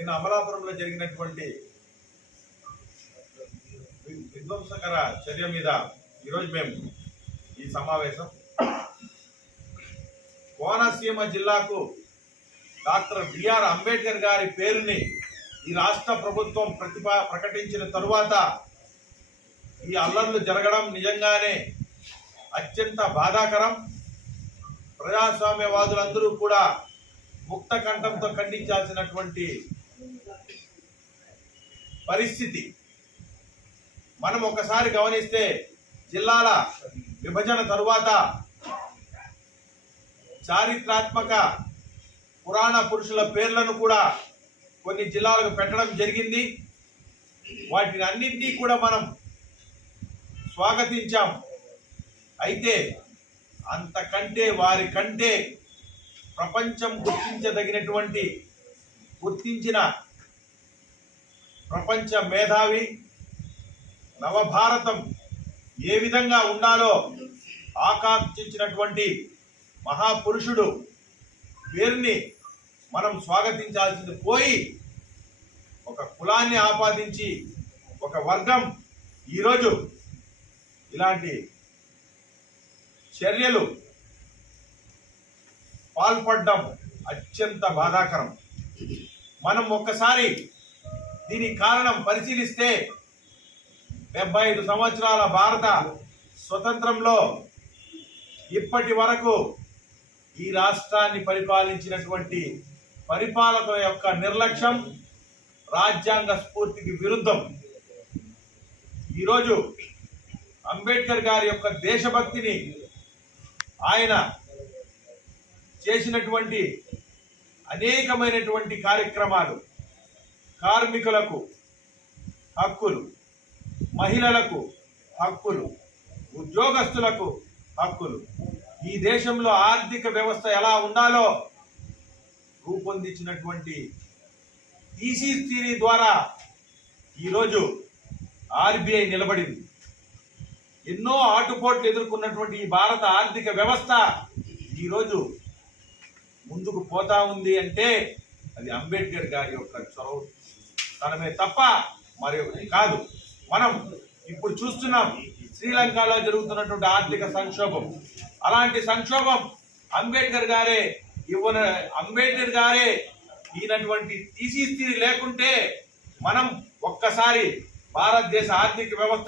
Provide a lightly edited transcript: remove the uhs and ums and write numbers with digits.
నిన్న అమలాపురంలో జరిగినటువంటి విధ్వంసకర చర్య మీద ఈరోజు మేము ఈ సమావేశం కోనసీమ జిల్లాకు డాక్టర్ బిఆర్ అంబేద్కర్ గారి పేరుని ఈ రాష్ట్ర ప్రభుత్వం ప్రకటించిన తరువాత ఈ అల్లర్లు జరగడం నిజంగానే అత్యంత బాధాకరం. ప్రజాస్వామ్యవాదులందరూ కూడా ముక్త కంఠంతో ఖండించాల్సినటువంటి పరిస్థితి. మనం ఒకసారి గమనిస్తే జిల్లాల విభజన తరువాత చారిత్రాత్మక పురాణ పురుషుల పేర్లను కూడా కొన్ని జిల్లాలకు పెట్టడం జరిగింది. వాటిని అన్నింటినీ కూడా మనం స్వాగతించాం. అయితే అంతకంటే వారి కంటే ప్రపంచం గుర్తించిన ప్రపంచ మేధావి, నవభారతం ఏ విధంగా ఉండాలో ఆకాంక్షించినటువంటి మహాపురుషుడు పేరుని మనం స్వాగతించాల్సింది పోయి ఒక కులాన్ని ఆపాదించి ఒక వర్గం ఈరోజు ఇలాంటి చర్యలు పాల్పడడం అత్యంత బాధాకరం. మనం ఒక్కసారి దీని కారణం పరిశీలిస్తే 75 సంవత్సరాల భారత స్వతంత్రంలో ఇప్పటి వరకు ఈ రాష్ట్రాన్ని పరిపాలించినటువంటి పరిపాలకుల యొక్క నిర్లక్ష్యం రాజ్యాంగ స్ఫూర్తికి విరుద్ధం. ఈరోజు అంబేద్కర్ గారి యొక్క దేశభక్తిని, ఆయన చేసినటువంటి అనేకమైనటువంటి కార్యక్రమాలు, కార్మికులకు హక్కులు, మహిళలకు హక్కులు, ఉద్యోగస్తులకు హక్కులు, ఈ దేశంలో ఆర్థిక వ్యవస్థ ఎలా ఉండాలో రూపొందించినటువంటి థీసిస్ థియరీ ద్వారా ఈరోజు ఆర్బీఐ నిలబడింది. ఎన్నో ఆటుపోట్లు ఎదుర్కొన్నటువంటి ఈ భారత ఆర్థిక వ్యవస్థ ఈరోజు ముందుకు పోతా ఉంది అంటే అది అంబేద్కర్ గారి యొక్క చొరవ తనమే తప్ప మరి ఒకటి కాదు. మనం ఇప్పుడు చూస్తున్నాం శ్రీలంకలో జరుగుతున్నటువంటి ఆర్థిక సంక్షోభం. అలాంటి సంక్షోభం అంబేద్కర్ గారే ఈయనటువంటి థీసిస్ థియరీ లేకుంటే మనం ఒక్కసారి భారతదేశ ఆర్థిక వ్యవస్థ